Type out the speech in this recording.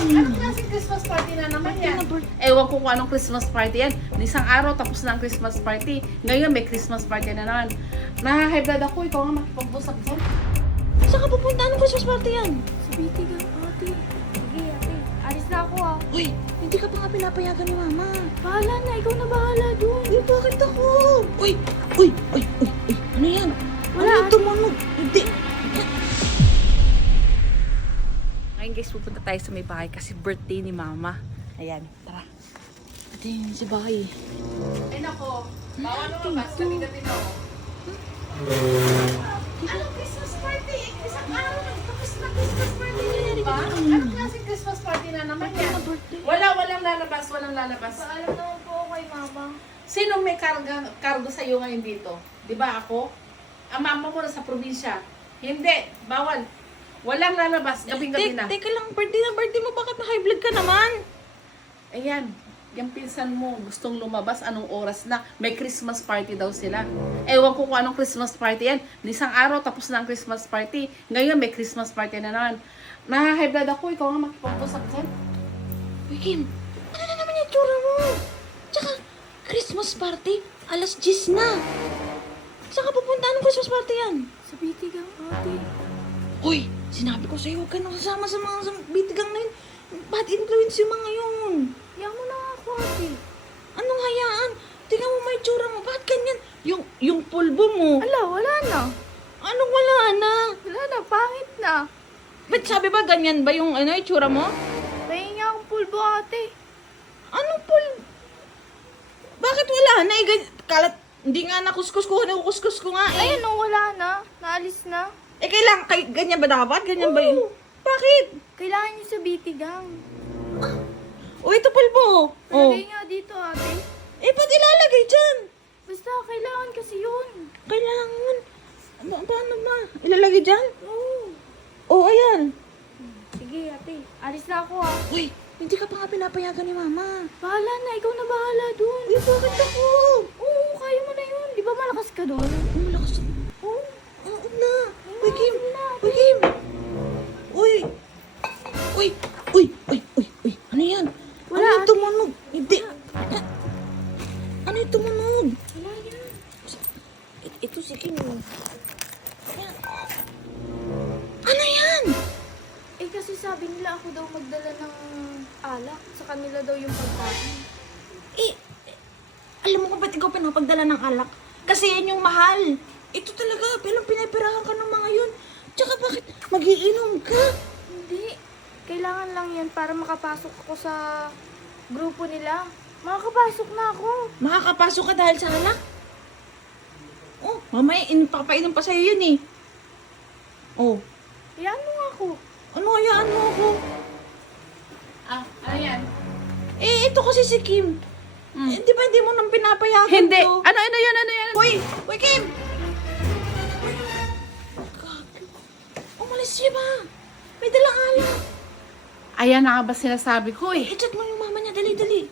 Anong klaseng Christmas party na naman yan? Ewan ko kung anong Christmas party yan. Isang araw tapos na ang Christmas party. Ngayon may Christmas party na naman. Naha-high blood ako. Ikaw nga makipag-usap dyan. Saan ka pupunta? Anong Christmas party yan? Sa Bitigan, ate. Sige, ate. Alis na ako ah. Uy, hindi ka pa nga pinapayagan ni mama. Bahala na, ikaw na bahala dun. Uy, bakit ako? Uy, uy, uy, uy, uy. Ano yan? Wala, Ano yung ate. tumunog? Hindi. Ngayon guys, pupunta tayo sa may bahay kasi birthday ni mama. Ayan, tara. Ate, yun si Bahay. Ay nako, bawal lumabas. Gabi-gabi na ako. Anong Christmas party? Isang araw na tapos na Christmas party. Diba? Anong klaseng Christmas party na naman yan? Walang lalabas, walang lalabas. Paalam naman po ako kay mama. Sino may cargo sa iyo ngayon dito? Di ba ako? Ang mama mo nasa probinsya. Hindi, bawal. Walang lalabas, gabing-gabi na. Teka lang, birthday mo, bakit na-high blood ka naman? Ayan, yung pinsan mo gustong lumabas, anong oras na? May Christmas party daw sila. Ewan ko kung anong Christmas party yan. Isang araw tapos na ang Christmas party. Ngayon may Christmas party na naman. Naha-high blood ako, ikaw nga makipag-usap dyan. Uy, Kim, ano na naman yung tsura mo? Tsaka, Christmas party, alas 10 na. Saan ka pupunta? Anong Christmas party yan? Sa Bitigan, ate. Hoy, sinabi ko sa'yo, huwag ka nang kasama sa mga bitigang na yun. Bad influence yung mga yun. Hayaan mo na nga ako, ate. Anong hayaan? Tingnan mo may tsura mo. Bakit ganyan? Yung pulbo mo. Ala, wala na. Anong wala na? Wala na, pangit na. Ba't sabi ba ganyan ba yung itsura mo? Pahingi akong pulbo, ate. Anong Bakit wala na? Kalat, hindi nga nakuskus ko. Nakukuskus ko nga eh. Ayun, no, wala na. Naalis na. Ganyan ba dapat? Ganyan ba yun? Bakit? Kailangan niyo sa Bitigang. O, ito pulbo. Oh. Lagay nga dito, ate. Ba't ilalagay dyan? Basta, kailangan kasi yun. Kailangan. Paano ba? Ilalagay dyan? Oo. Oh, ayan. Sige, ate. Alis na ako ah. Uy, hindi ka pa nga pinapayagan ni mama. Bahala na, ikaw na bahala dun. Uy, bakit ako? Oo, kaya mo na yun. Di ba malakas ka dun? Ang malakas. Oo. Oo na. Uy, Kim. sige na, ate. Uy, Kim. Uy. Uy. Uy. Uy. Uy. Uy. Ano yan? Wala, Ano yung ate. tumunog? Hindi. Ano yung tumunog? Wala yan. Ito si Kim. Ayan. Ano yan? Eh kasi sabi nila ako daw magdala ng alak. Sa kanila daw yung pagkain. Alam mo kung ba't ikaw pinapagdala ng alak? Kasi yan yung mahal. Ito talaga, pero pinapirahan ka ng mga yun. Tsaka bakit magiinom ka? Hindi. Kailangan lang yan para makapasok ako sa grupo nila. Makakapasok na ako. Makakapasok ka dahil sa alak? Oh, mamaya papainom pa sa'yo yun eh. Oh, Yan mo nga ako. ano hayaan mo ako? Ano yan? Ito kasi si Kim. Di ba hindi mo nang pinapayagan Hindi. to? Ano yan? Uy! Uy, Kim! Gago. Umalis siya ba? May dalang alak. Ayan na nga ba sinasabi ko eh. I-chat mo yung mama niya, dali.